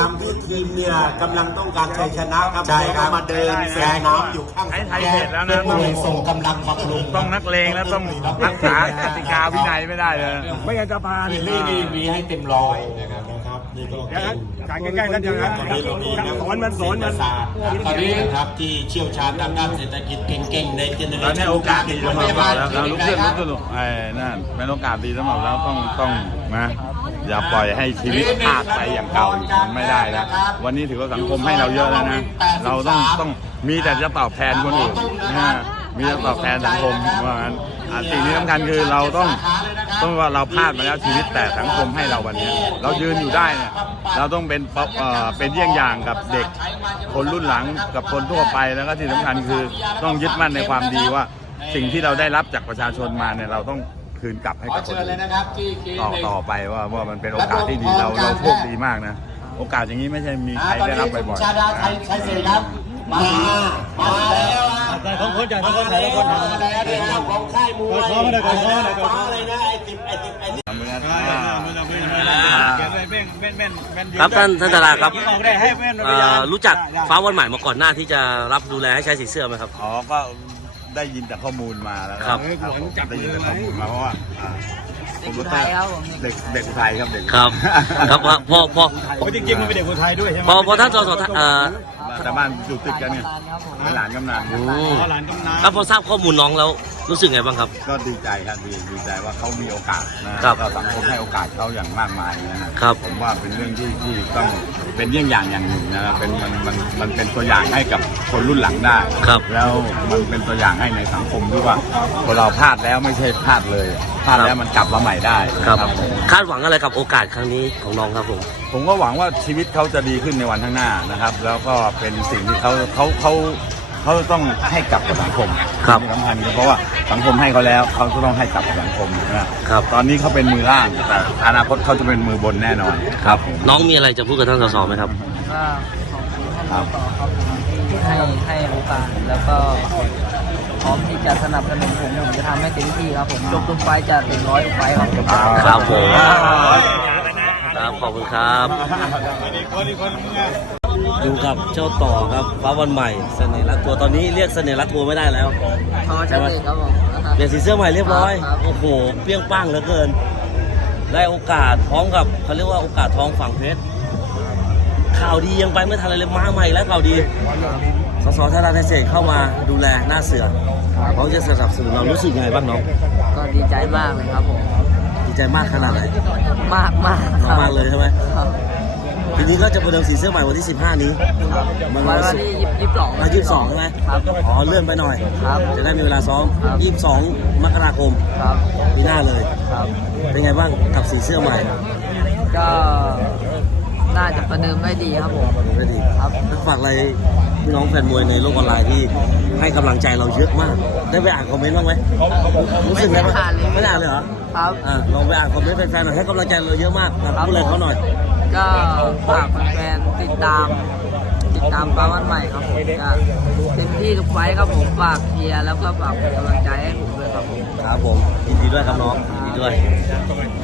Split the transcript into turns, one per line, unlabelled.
ามที่ทีมเนี่ยกำลังต้องการชัยชนะครับ
ใช่ครับ
มาเดินแสงน้ำอยู่ข้าง
ไทยเสร็จแล้วนะ
ต้องส่งกำลังบำรุง
ต้องนักเลงแล้วต้องรักษากติกาวินัยไม่ได้เลยไม่งั้นจะพา
นี่มีให้เต็มร้อยนะครับนี่ก็
การใกล้ๆกันยังไง
ตอนนี้เรามีนัก
สอนมัน
ศาสตร์ตอนนี้นะครับที่เชี่ยวชาญทางด้านเศรษฐกิจเก่งๆในเจเนอเร
ตอน
ชั่
นี้
น
โอกาสดีสำหรับเราแล้วลุกขึ้น
ค
ลุ
รั
กขึ้นไอ้นั่นเป็นโอกาสดีสำหรับเราต้องนะอย่าปล่อยให้ชีวิตพลาดไปอย่างเก่าอีกมันไม่ได้แล้ววันนี้ถือว่าสังคมให้เราเยอะแล้วนะเราต้องมีแต่จะตอบแทนคนอื่นนะมีแต่ตอบแทนสังคมว่างั้นสิ่งที่สำคัญคือเราต้องว่าเราพลาดมาแล้วชีวิตแต่สังคมให้เราวันนี้เรายืนอยู่ได้เนี่ยเราต้องเป็นเยี่ยงอย่างกับเด็กคนรุ่นหลังกับคนทั่วไปแล้วก็ที่สำคัญคือต้องยึดมั่นในความดีว่าสิ่งที่เราได้รับจากประชาชนมาเนี่ยเราต้องคืนกลับให้กับคนอื่นต่อไปว่ามันเป็นโอกาสที่ดีเราโชคดีมากนะโอกาสอย่างนี้ไม่ใช่มีใครได้รับบ่อยๆ
ชาดาไทยเสร็จครับมาแล้ว
ของคนจากคนไหนคน
มาแล้วของค่ายมวยขอเลยนะไอ้ติ๊บ
ครับท่านดาราครับรู้จักฟ้าวันใหม่มาก่อนหน้าที่จะรับดูแลให้ใช้สีเสื้อไหมครับ
อ๋อก็ได้ยินจากข้อมูลมาแล้ว
ครับ
ได้ยินจากข้อมูลมาเพราะว่าผมก็เด็กอุทัยครับเด็ก
ครับครับพอ
จริงๆมันเป็นเด็กอุทัยด้วยใช่ไหม
พอท่านสส
แต่บ้านอยู่ติดกันเนี่ยเป็นหลานกำนัน
ครับพอทราบข้อมูลน้องแล้วรู้สึกไงบ้างครับ
ก็ดีใจครับดีใจว่าเขามีโอกาสนะครับ ก็สังคมให้โอกาสเขาอย่างมากมายนะครับ ผมว่าเป็นเรื่องที่ต้องเป็นเยี่ยงอย่างหนึ่งนะครับมันเป็นตัวอย่างให้กับคนรุ่นหลังได้
ครับ
แล้วมันเป็นตัวอย่างให้ในสังคมด้วยว่าคนเราพลาดแล้วไม่ใช่พลาดเลยพลาดแล้วมันกลับมาใหม่ได้
ครับ
ผม
คาดหวังอะไรกับโอกาสครั้งนี้ของน้องครับผม
ผมก็หวังว่าชีวิตเขาจะดีขึ้นในวันข้างหน้านะครับ แล้วก็เป็นสิ่งที่เขาต้องให้กลับกับสังคม
ครับ
ที่สำคัญคือเพราะว่าสังคมให้เขาแล้วเขาก็ต้องให้กลับกับสังคมนะครับ ตอนนี้เขาเป็นมือล่างแต่อนาคตเขาจะเป็นมือบนแน่นอนครับผม
น้องมีอะไรจะพูดกับท่านสสไหมครับ
ก็ขอบคุณท่านสสครับให้โอกาสแล้วก็พร้อมที่จะสนับสนุนผมจะทำให้เต็มที่ครับผมยกทุกไฟจะถึง100ทุกไฟครับผม
ครับผมครับขอบคุณครับดูครับเจ้าต่อครับฟ้าวันใหม่เสน่ห์รักตัวตอนนี้เรียกเสน่ห์รักตัวไม่ได้แล้ว
พอจะเลยครับผม
เปลี่ยนสีเสื้อใหม่เรียบร้อย
ครับ
โอ้โหเปรี้ยงป้างเหลือเกิน ได้โอกาสพร้อมกับเขาเรียกว่าโอกาสทองฝั่งเพชรข่าวดียังไปไม่ทันอะไรเลยมาใหม่แล้วข่าวดีสสธาราไทยเศรษฐ์เข้ามาดูแลหน้าเสือเขาจะสนับสนุนเรารู้สึกไงบ้างน้อง
ก็ดีใจมากเลยครับผม
ดีใจมากขนาดไหน
มากครับ
มากเลยใช่ไหม
ครับ
ทีนี้ก็จะประเดิมสีเสื้อใหม่วันที่ 15 นี้
ครับ
มัน
วัน
วัน
ที่22
22ใช่ไหม
ครับ
อ๋อเลื่อนไปหน่อย
ครับ
จะได้มีเวลาซ้อม
ครับ
22 มกราคม
ครับ
ปีหน้าเลย
ครับ
เป็นไงบ้างกับสีเสื้อใหม่
ก็น่าจะประเดิมได้ดีครับผม
ไม่ดี
ครับ
ฝากอะไรพี่น้องแฟนมวยในโลกออนไลน์ที่ให้กำลังใจเราเยอะมาก ได้ไปอ่านคอมเมนต์บ้างไหมรู้สึกไงบ้างไม่ได้อ่านเลยเหรอ
ครับ
ลองไปอ่านคอมเมนต์แฟนๆหน่อยให้กำลังใจเราเยอะมากพูดอะไรเขาหน่อย
ก็ฝากแฟนๆติดตามฟ้าวันใหม่ครับผมก็เต็มที่ทุกไฟท์ครับผมฝากเชียร์แล้วก็ฝากเป็นกำลังใจให้ผมด้วยครับผม
ครับผมยินดีด้วยครับน้องยินดีด้วย